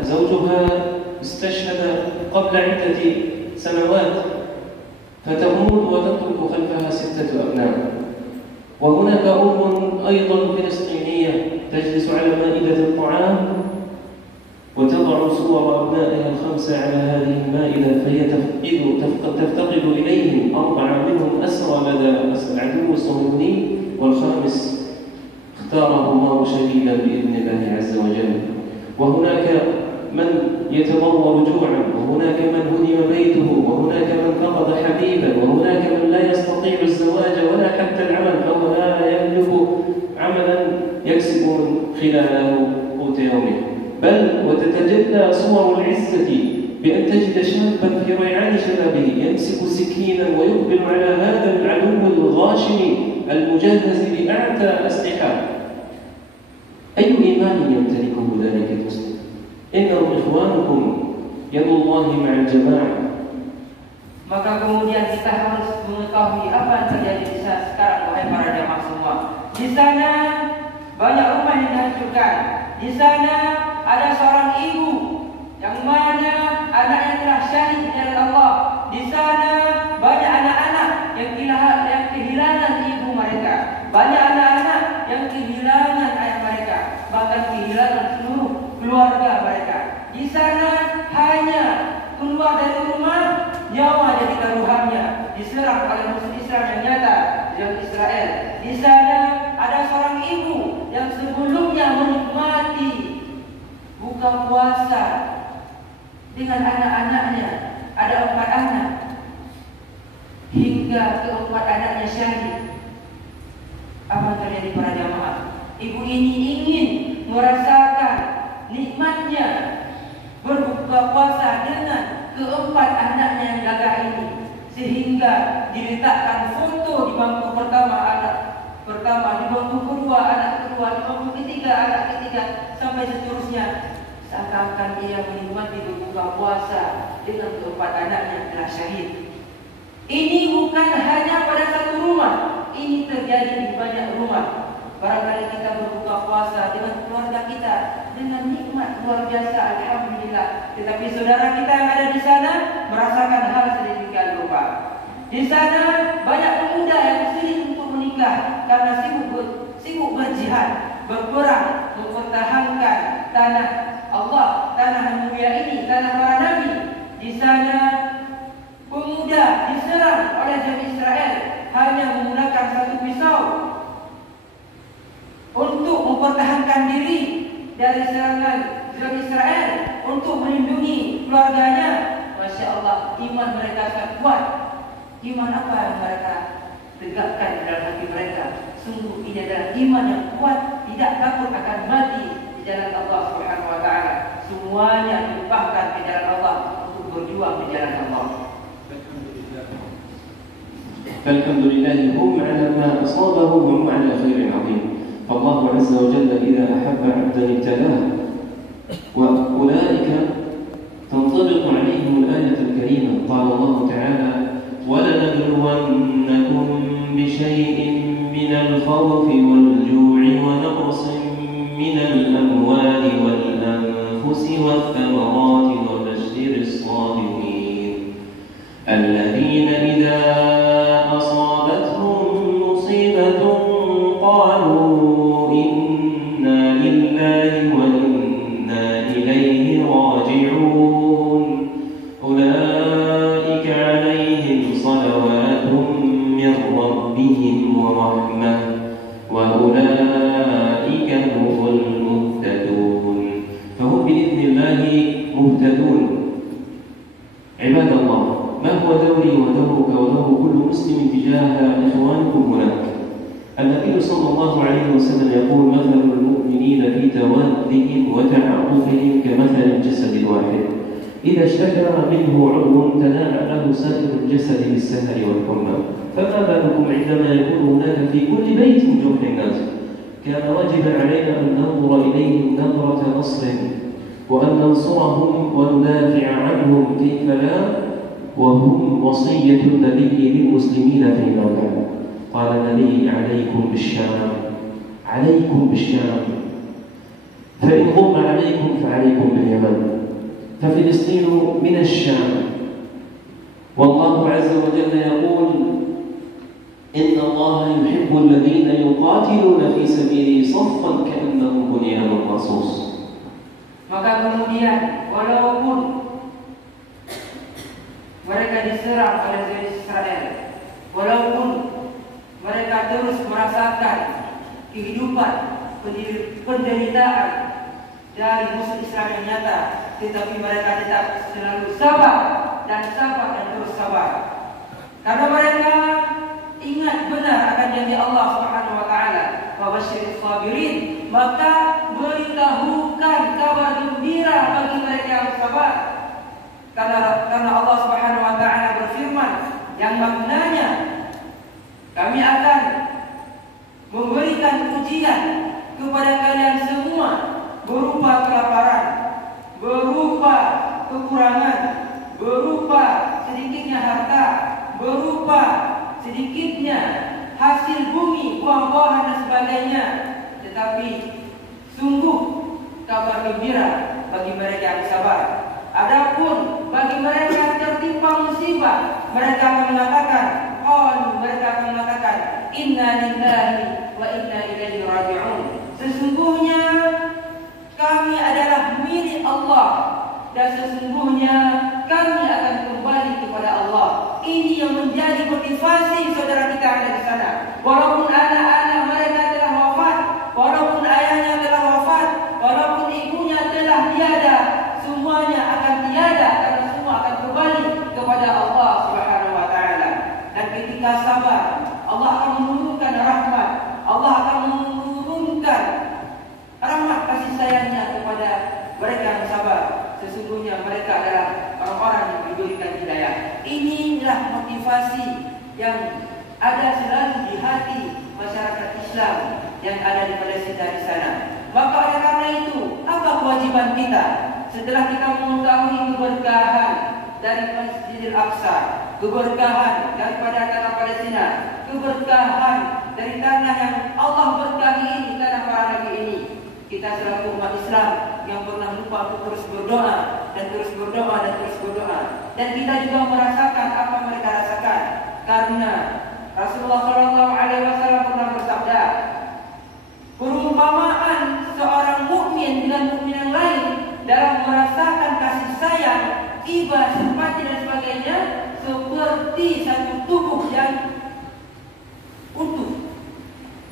زوجها استشهد قبل عدة سنوات، فتموت وتترك خلفها 6 أبناء. وهناك أم أيضا فلسطينية تجلس على مائدة الطعام وتضع صور أبنائها 5 على هذه المائدة، فهي تفتقد إليهم 4 منهم أسرى لدى العدو الصهيوني، وال5 اختاره الله شهيدا بإذن الله عز وجل. وهناك من يتضور جوعا، وهناك من هدم بيته، وهناك من فقد حبيبا، وهناك من لا يستطيع الزواج ولا حتى العمل، فهو لا يملك عملا يكسب من خلاله قوت يومه. بل وتتجلى صور العزة بأن تجد شابا في ريعان شبابه يمسك سكينا ويقبل على هذا العدو الغاشم المجهز بأعتى الأسلحة. أي إيمان يمتلكه ذلك المسلم؟ إنهم إخوانكم، يد الله مع الجماعة. Maka kemudian kita harus mengetahui apa yang terjadi di sana sekarang, wahai para jamaah semua. Di sana banyak rumah yang dihancurkan. Di sana ada seorang ibu yang mana anaknya telah syahid di jalan Allah. Di sana banyak anak-anak yang kehilangan ibu mereka. Banyak anak-anak yang kehilangan ayah mereka, bahkan kehilangan seluruh keluarga mereka. Di sana hanya keluar dari rumah, nyawa jadi taruhannya, diserang oleh musuh Islam yang nyata, yang Israel. Di sana ada seorang ibu yang sebelumnya menikmati buka puasa dengan anak-anaknya, ada 4 anak, hingga ke-4 anaknya syahid. Apa yang terjadi para jamaah? Ibu ini ingin merasakan nikmatnya berbuka puasa dengan ke-4 anaknya yang gagah ini, sehingga diletakkan foto di bangku pertama, anak pertama, di bangku kedua, anak kedua, di bangku ketiga, anak ketiga, sampai seterusnya. Seakan-akan dia menikmati berbuka puasa dengan ke-4 anaknya yang telah syahid. Ini bukan hanya pada satu rumah, ini terjadi di banyak rumah. Barangkali kita berbuka puasa dengan keluarga kita dengan nikmat luar biasa, alhamdulillah. Tetapi saudara kita yang ada di sana merasakan hal sedemikian rupa. Di sana banyak pemuda yang sulit untuk menikah karena sibuk berjihad, berperang, mempertahankan tanah Allah, tanah yang mulia ini, tanah para nabi. Di sana pemuda diserang oleh jemaah Israel hanya menggunakan 1 pisau untuk mempertahankan diri dari serangan jemaah Israel, untuk melindungi keluarganya. Masya Allah, iman mereka sangat kuat. Iman apa yang mereka tegakkan di dalam hati mereka? Sungguh ini adalah iman yang kuat, tidak takut akan mati di jalan Allah Subhanahu wa taala. Semuanya dilimpahkan ke jalan Allah untuk berjuang di jalan Allah. فالحمد لله هم على ما أصابهم وهم على خير عظيم. فالله عز وجل إذا أحب عبدا ابتلاه، وأولئك تنطبق عليهم الآية الكريمة. قال الله تعالى: ولنبلونكم بشيء من الخوف والجوع ونقص من الأموال والأنفس والثمرات وبشر الصابرين الذين إذا أصابتهم مصيبة قالوا إنا لله وإنا إليه راجعون أولئك عليهم صلوات من ربهم ورحمة وأولئك هم المهتدون. فهم بإذن الله مهتدون. عباد الله، ما هو دوري ودورك ودور كل مسلم تجاه إخوانكم هناك؟ النبي صلى الله عليه وسلم يقول: مثل المؤمنين في توادهم وتعاطفهم كمثل الجسد الواحد، إذا اشتكى منه عضو تداعى له سائر الجسد بالسهر والحمى. فما بالكم عندما يكون هناك في كل بيت جرح الناس؟ كان واجبا علينا أن ننظر إليهم نظرة نصر، وأن ننصرهم وندافع عنهم، كيف لا وهم وصية النبي للمسلمين فيما كان. قال النبي: عليكم بالشام، عليكم بالشام، فإن غم عليكم فعليكم باليمن. ففلسطين من الشام، والله عز وجل يقول إن الله يحب الذين يقاتلون في سبيله صفا كأنهم بنيان مرصوص. Maka kemudian walaupun mereka diserang oleh Israel, walaupun mereka terus merasakan kehidupan penderitaan dari musuh Islam yang nyata, tetapi mereka tetap selalu sabar dan terus sabar. Karena mereka ingat benar akan janji Allah Subhanahu wa taala, wa basyiril sabirin, maka beritahukan kabar gembira bagi mereka yang sabar. Karena Allah Subhanahu wa taala berfirman yang maknanya kami akan memberikan ujian kepada kalian semua berupa kelaparan, berupa kekurangan, berupa sedikitnya harta, berupa sedikitnya hasil bumi, buah-buahan dan sebagainya. Tetapi sungguh kabar gembira bagi mereka yang sabar. Adapun bagi mereka yang tertimpa musibah, mereka akan mengatakan, Inna lillahi wa inna ilaihi raji'un. Sesungguhnya kami adalah milik Allah dan sesungguhnya kami akan kembali kepada Allah. Ini yang menjadi motivasi saudara kita yang ada di sana. Walaupun anak-anak mereka telah wafat, walaupun ayahnya telah wafat, walaupun ibunya telah tiada, semuanya akan tiada karena semua akan kembali kepada Allah Subhanahu wa taala. Dan ketika sabar, Allah akan menurunkan rahmat, Allah akan menurunkan rahmat kasih sayangnya kepada mereka yang sabar. Sesungguhnya mereka adalah orang-orang yang diberikan hidayah. Inilah motivasi yang ada selalu di hati masyarakat Islam yang ada di Palestina di sana. Maka oleh karena itu, apa kewajiban kita setelah kita mengetahui keberkahan dari Masjidil Aqsa, keberkahan daripada tanah Palestina, keberkahan dari tanah yang Allah berkahi ini, tanah para nabi ini? Kita selaku umat Islam yang pernah lupa untuk terus berdoa dan terus berdoa dan terus berdoa. Dan kita juga merasakan apa mereka rasakan. Karena Rasulullah SAW pernah bersabda, perumpamaan seorang mukmin dengan mukmin yang lain dalam merasakan kasih sayang, iba, simpati dan sebagainya seperti satu tubuh yang utuh.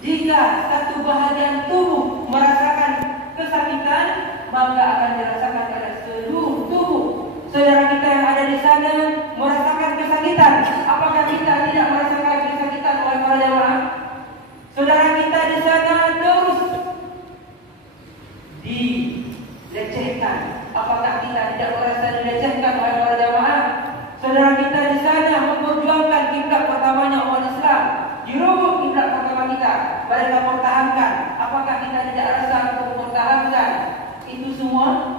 Jika satu bahagian tubuh merasakan kesakitan, maka akan dirasakan oleh seluruh tubuh. Saudara kita yang ada di sana merasakan kesakitan. Apakah kita tidak merasakan kesakitan oleh para jamaah? Saudara kita di sana terus dilecehkan. Apakah kita tidak merasa dilecehkan oleh para jamaah? Saudara kita di sana memperjuangkan kiblat pertamanya umat Islam. Dirubuk kiblat pertama kita, mereka pertahankan. Apakah kita tidak rasa untuk mempertahankan itu semua?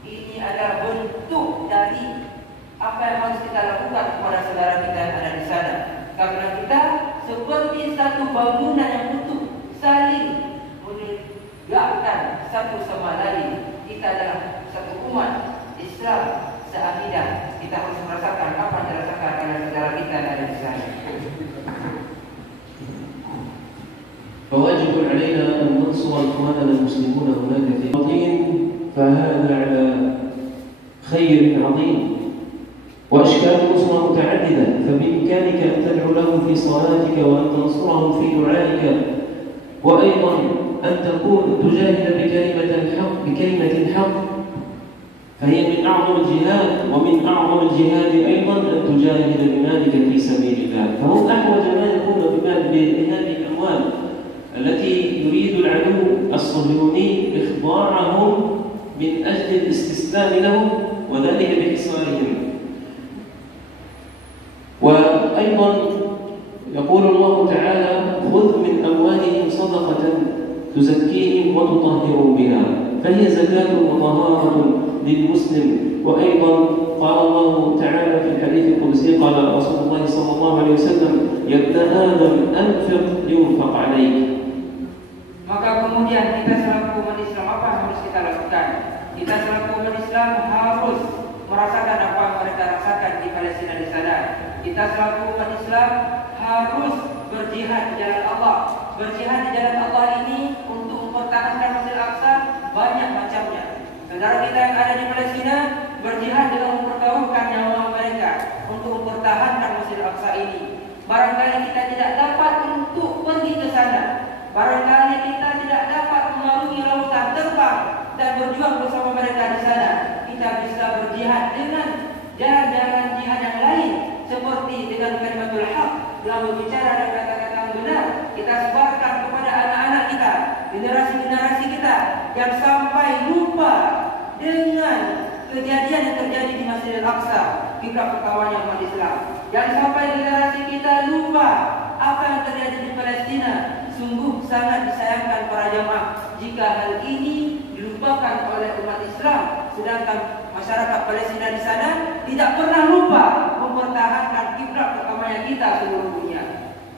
Ini adalah bentuk dari apa yang harus kita lakukan kepada saudara kita yang ada di sana. Karena kita seperti satu bangunan yang utuh, saling menegakkan satu sama lain. Kita adalah satu umat Islam seakidah. Kita harus merasakan apa yang dirasakan oleh saudara kita yang ada di sana. فواجب علينا أن ننصر إخواننا المسلمون هناك في فلسطين، فهذا على خير عظيم وأشكال النصرة متعددة، فبإمكانك أن تدعو لهم في صلاتك وأن تنصرهم في دعائك، وأيضا أن تجاهد بكلمة الحق، فهي من أعظم الجهاد. ومن أعظم الجهاد أيضا أن تجاهد بمالك في سبيل الله، فهم أحوج ما يكون بهذه الأموال التي يريد العدو الصهيوني إخضاعهم من أجل الاستسلام لهم وذلك بحصارهم. وأيضا يقول الله تعالى: خذ من أموالهم صدقة تزكيهم وتطهرهم بها، فهي زكاة وطهارة للمسلم. وأيضا قال الله تعالى في الحديث القدسي، قال رسول الله صلى الله عليه وسلم: يا ابن آدم أنفق ينفق عليك. Maka kemudian kita selaku umat Islam apa yang harus kita lakukan? Kita selaku umat Islam harus berjihad di jalan Allah ini untuk mempertahankan Masjidil Aqsa banyak macamnya. Saudara kita yang ada di Palestina berjihad dengan mempertaruhkan nyawa mereka untuk mempertahankan Masjidil Aqsa ini. Barangkali kita tidak dapat untuk pergi ke sana, barangkali kita tidak dapat mengarungi lautan terbang dan berjuang bersama mereka di sana. Kita bisa berjihad dengan jalan-jalan jihad yang lain, seperti dengan kalimatul haq, dalam berbicara dan kata-kata yang benar. Kita sebarkan kepada anak-anak kita, generasi-generasi kita yang sampai lupa dengan kejadian yang terjadi di Masjidil Aqsa, kiblat pertamanya umat Islam. Jangan sampai generasi kita lupa apa yang terjadi di Palestina. Sungguh sangat disayangkan para jamaah jika hal ini dilupakan oleh umat Islam, sedangkan masyarakat Palestina di sana tidak pernah lupa mempertahankan kiblat pertamanya kita seluruh dunia,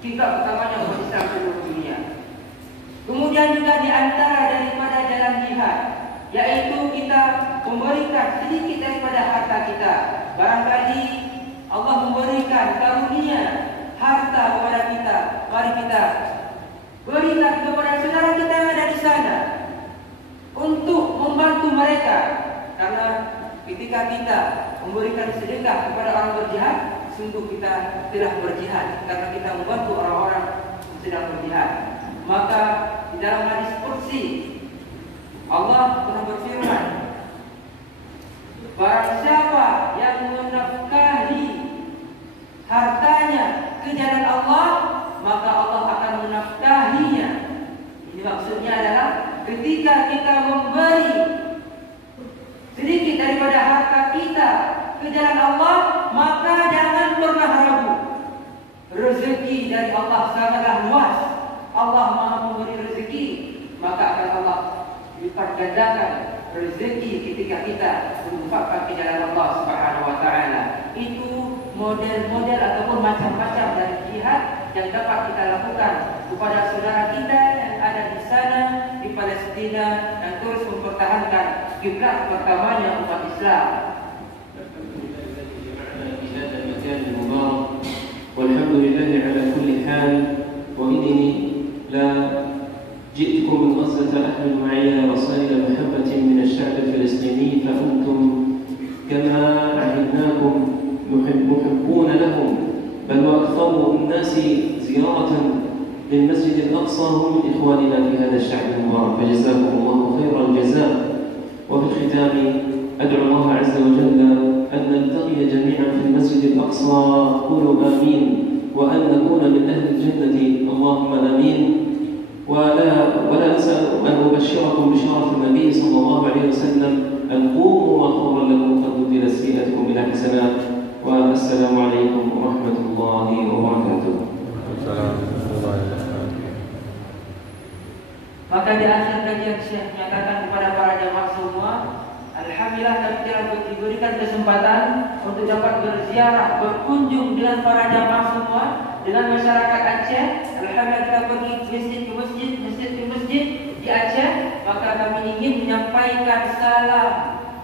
kiblat pertamanya umat Islam seluruh dunia. Kemudian juga di antara daripada jalan jihad, yaitu kita memberikan sedikit daripada harta kita. Barangkali Allah memberikan karunia harta kepada kita, mari kita berikan kepada saudara kita yang ada di sana untuk membantu mereka. Karena ketika kita memberikan sedekah kepada orang berjihad, sungguh kita telah berjihad, karena kita membantu orang-orang yang sedang berjihad. Maka di dalam hadis qudsi Allah pernah berfirman, barang siapa yang menafkahi hartanya ke jalan Allah, maka Allah akan menafkahinya. Ini maksudnya adalah ketika kita memberi sedikit daripada harta kita ke jalan Allah, maka jangan pernah ragu. Rezeki dari Allah sangatlah luas. Allah Maha memberi rezeki, maka akan Allah lipat gandakan rezeki ketika kita menginfakkan ke jalan Allah Subhanahu wa taala. Itu model-model ataupun macam-macam dari jihad yang dapat kita lakukan kepada saudara kita yang ada di sana di Palestina dan terus mempertahankan kiblat pertamanya umat Islam. والحمد لله على كل حال. وإنني لا جئتكم من غزة أحمل معي رسائل محبة من الشعب الفلسطيني، فأنتم كما عهدناكم محبون لهم، بل وأكثر الناس زيارة للمسجد الأقصى هم من إخواننا في هذا الشعب المبارك، فجزاكم الله خير الجزاء. وفي الختام أدعو الله عز وجل أن نلتقي جميعا في المسجد الأقصى، قولوا آمين، وأن نكون من أهل الجنة، اللهم آمين. ولا أنسى أن أبشركم بشرف النبي صلى الله عليه وسلم أن قوموا وخيرا لكم قد بدلت سيئتكم إلى حسنات. والسلام عليكم ورحمة الله وبركاته. Maka di akhir kajian Syekh menyatakan kepada para jamaah semua, alhamdulillah kami telah diberikan kesempatan untuk dapat berziarah, berkunjung dengan para jamaah semua, dengan masyarakat Aceh. Alhamdulillah kita pergi masjid ke masjid, masjid ke masjid di Aceh. Maka kami ingin menyampaikan salam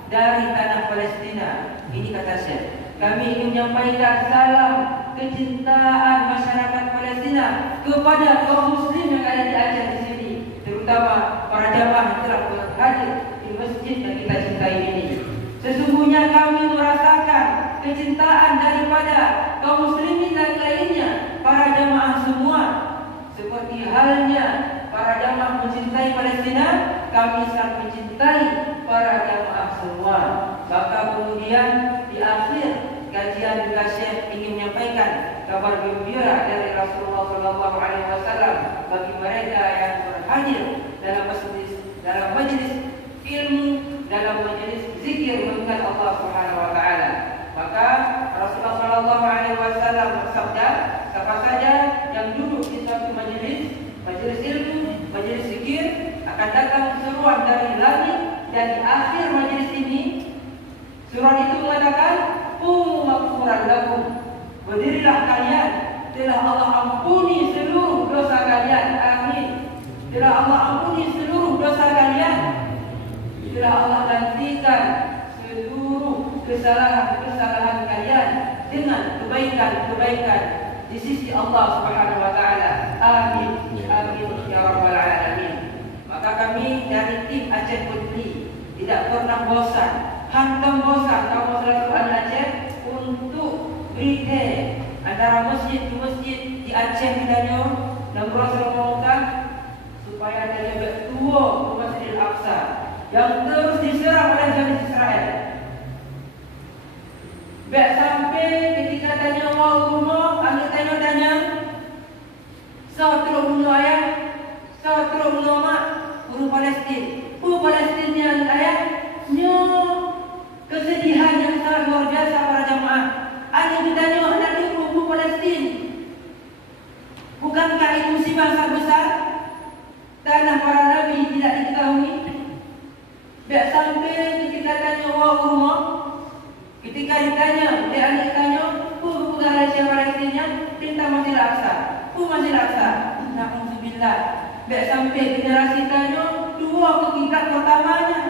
dari tanah Palestina. Ini kata Syekh, kami ingin menyampaikan salam kecintaan masyarakat Palestina kepada kaum muslim yang ada di Aceh di sini, terutama para jamaah yang telah hadir di masjid yang kita cintai ini. Sesungguhnya kami merasakan kecintaan daripada kaum muslimin dan lainnya, para jamaah semua. Seperti halnya para jamaah mencintai Palestina, kami sangat mencintai para jamaah semua. Maka kemudian di akhir kajian juga Syekh ingin menyampaikan kabar gembira dari Rasulullah SAW bagi mereka yang berhadir dalam majlis ilmu, dalam majlis zikir mengingat Allah Subhanahu wa taala. Maka Rasulullah SAW bersabda, siapa saja yang duduk di suatu majlis ilmu, majlis zikir, akan datang seruan dari langit, dan di akhir majlis ini surat itu mengatakan, "Qumu maghfuran lakum." Berdirilah kalian, telah Allah ampuni seluruh dosa kalian. Amin. Telah Allah ampuni seluruh dosa kalian. Telah Allah gantikan seluruh kesalahan-kesalahan kalian dengan kebaikan-kebaikan di sisi Allah Subhanahu wa taala. Amin. Amin. rabbal alamin. Maka kami dari tim Aceh Putri tidak pernah bosan, hantam bosan kamu selalu Aceh untuk berita antara masjid ke masjid di Aceh kita dan berasal supaya ada bertua ke Masjidil Aqsa yang terus diserang oleh Zionis Israel. Baik sampai ketika tanya wau rumah, anak tanya Satruk bunuh ayah, satruk bunuh mak, guru Palestin. Palestin yang ayah, kesedihan yang sangat luar biasa para jamaah. Ada ditanya anak dia guru Palestin. Bukankah itu musibah sangat besar? Tanah para nabi tidak diketahui. Baik sampai ketika tanya wau rumah, ketika ditanya, dia anak tanya, bukan Malaysia Palestinnya, tentang Masjidil Aqsa. Masjidil Aqsa. Na'udzubillah. Baik sampai generasi tanya, dua ke kiblat pertamanya.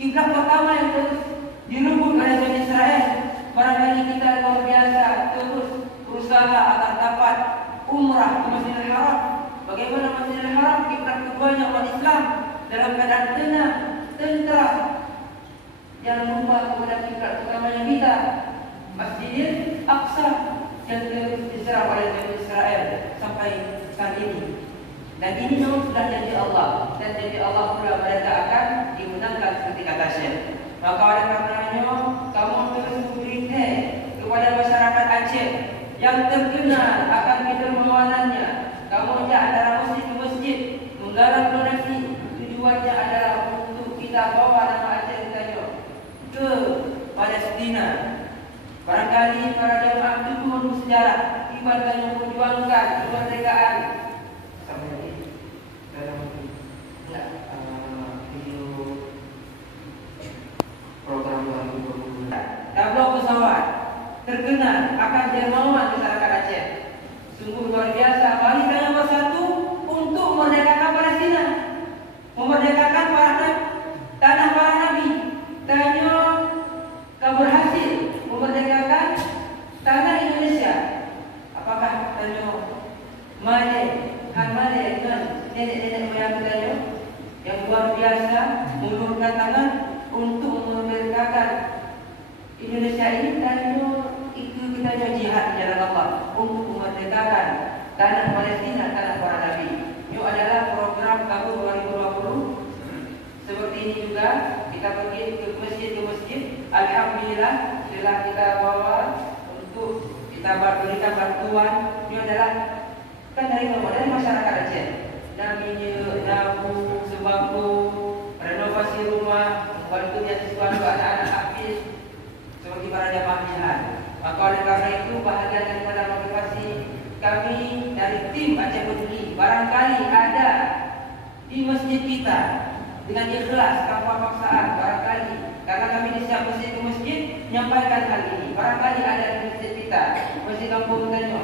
Kiblat pertama yang terus direbut oleh Zionis Israel. Barangkali kita luar biasa terus berusaha agar dapat umrah ke Masjidil Haram. Bagaimana Masjidil Haram kiblat keduanya umat Islam dalam keadaan tenang, tentram. Jangan lupa kepada kiblat pertamanya kita, Masjidil Aqsa yang terus diserang oleh Zionis Israel sampai saat ini. Dan ini memang sudah janji Allah, dan janji Allah pula mereka akan dimenangkan seperti kata Syekh. Maka oleh karenanya kamu terus berita kepada masyarakat Aceh yang terkenal akan kedermawanannya. Kamu ajak antara masjid ke masjid menggalang donasi. Tujuannya adalah untuk kita bawa nama Aceh kita ke Palestina. Barangkali para jemaah itu penuh sejarah ibaratnya memperjuangkan kemerdekaan. Sama lagi dalam video program baru tablo pesawat terkenal akan dermawan masyarakat Aceh. Sungguh luar biasa. Mari kita bersatu untuk memerdekakan Palestina, memerdekakan tanah para nabi. Tanya kau berhasil memerdekakan tanah Indonesia. Apakah tanya Male dengan nenek-nenek moyang kita yang luar biasa mengulurkan tangan untuk memerdekakan Indonesia ini? Tanya itu kita jihad di jalan Allah untuk memerdekakan tanah Palestina, tanah para nabi. Ini adalah program tahun 2020. Seperti ini juga kita pergi ke masjid. Alhamdulillah telah kita bawa untuk kita berikan bantuan. Ini adalah kan dari masyarakat Aceh. Nabung, sembako, renovasi rumah, membantu siswa anak-anak hafiz seperti para jamaah jihad. Maka oleh karena itu bahagian daripada motivasi kami dari tim Aceh Peduli, barangkali ada di masjid kita dengan ikhlas tanpa paksaan, barangkali karena kami disiap masjid ke masjid menyampaikan hal ini. Barangkali ada di masjid kita, masjid kampung Tanyo,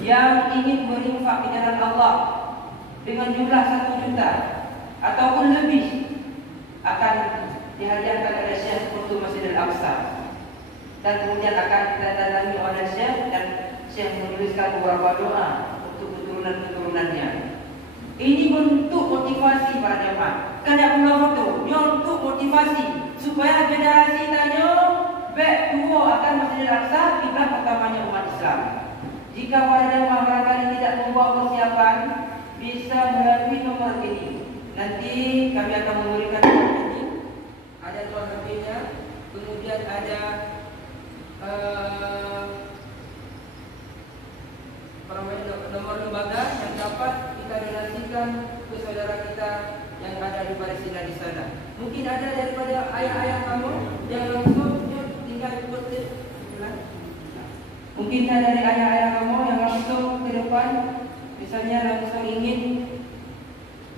yang ingin berinfak di jalan Allah dengan jumlah 1 juta ataupun lebih, akan dihadiahkan oleh Syekh untuk Masjidil Aqsa. Dan kemudian akan kita datangi oleh Syekh, dan Syekh menuliskan beberapa doa untuk keturunan-keturunannya. Ini bentuk motivasi para jemaah. Karena pulau foto, untuk motivasi supaya generasi tanya baik tua akan Masjidil Aqsa kiblat pertamanya umat Islam. Jika para jemaah barangkali tidak membawa persiapan, bisa melalui nomor ini. Nanti kami akan memberikan nomor ini. Ada tuan HP-nya, kemudian ada nomor lembaga yang dapat kita donasikan ke saudara kita yang ada di Palestina di sana. Mungkin ada daripada ayah-ayah kamu yang langsung tinggal ikut. Mungkin ada dari ayah-ayah kamu yang langsung ke depan, misalnya langsung ingin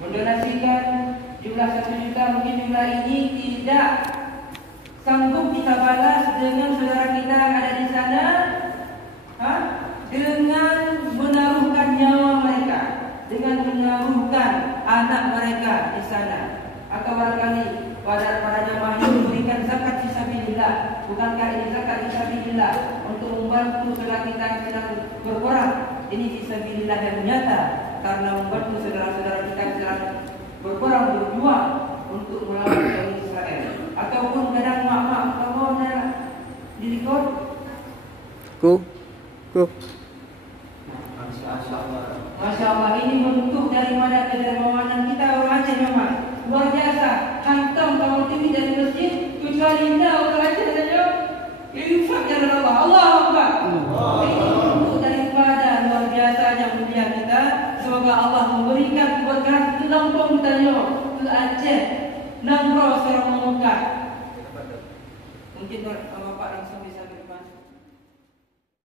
mendonasikan jumlah 1 juta. Mungkin jumlah ini tidak sanggup kita balas dengan saudara kita yang ada di sana, dengan menaruhkan nyawa mereka, dengan menaruhkan anak mereka di sana. Atau barangkali para jamaah ini memberikan zakat fisabilillah. Bukankah ini zakat fisabilillah untuk membantu saudara kita yang sedang berperang? Ini fisabilillah yang nyata karena membantu saudara-saudara kita yang sedang berperang berjuang untuk melawan Bani Israel. Ataupun kadang mak-mak kamu diri kau. Masya Allah, ini bentuk daripada kedermawanan kita orang Aceh memang luar biasa. Hantam kalau TV dari masjid, kecuali indah orang Aceh saja. Infak jalan Allah, Allah Akbar. Ini bentuk daripada luar biasanya mulia kita. Semoga Allah memberikan keberkahan ke Lampung tanya ke Aceh, Nangro secara Mekah. Mungkin Bapak langsung bisa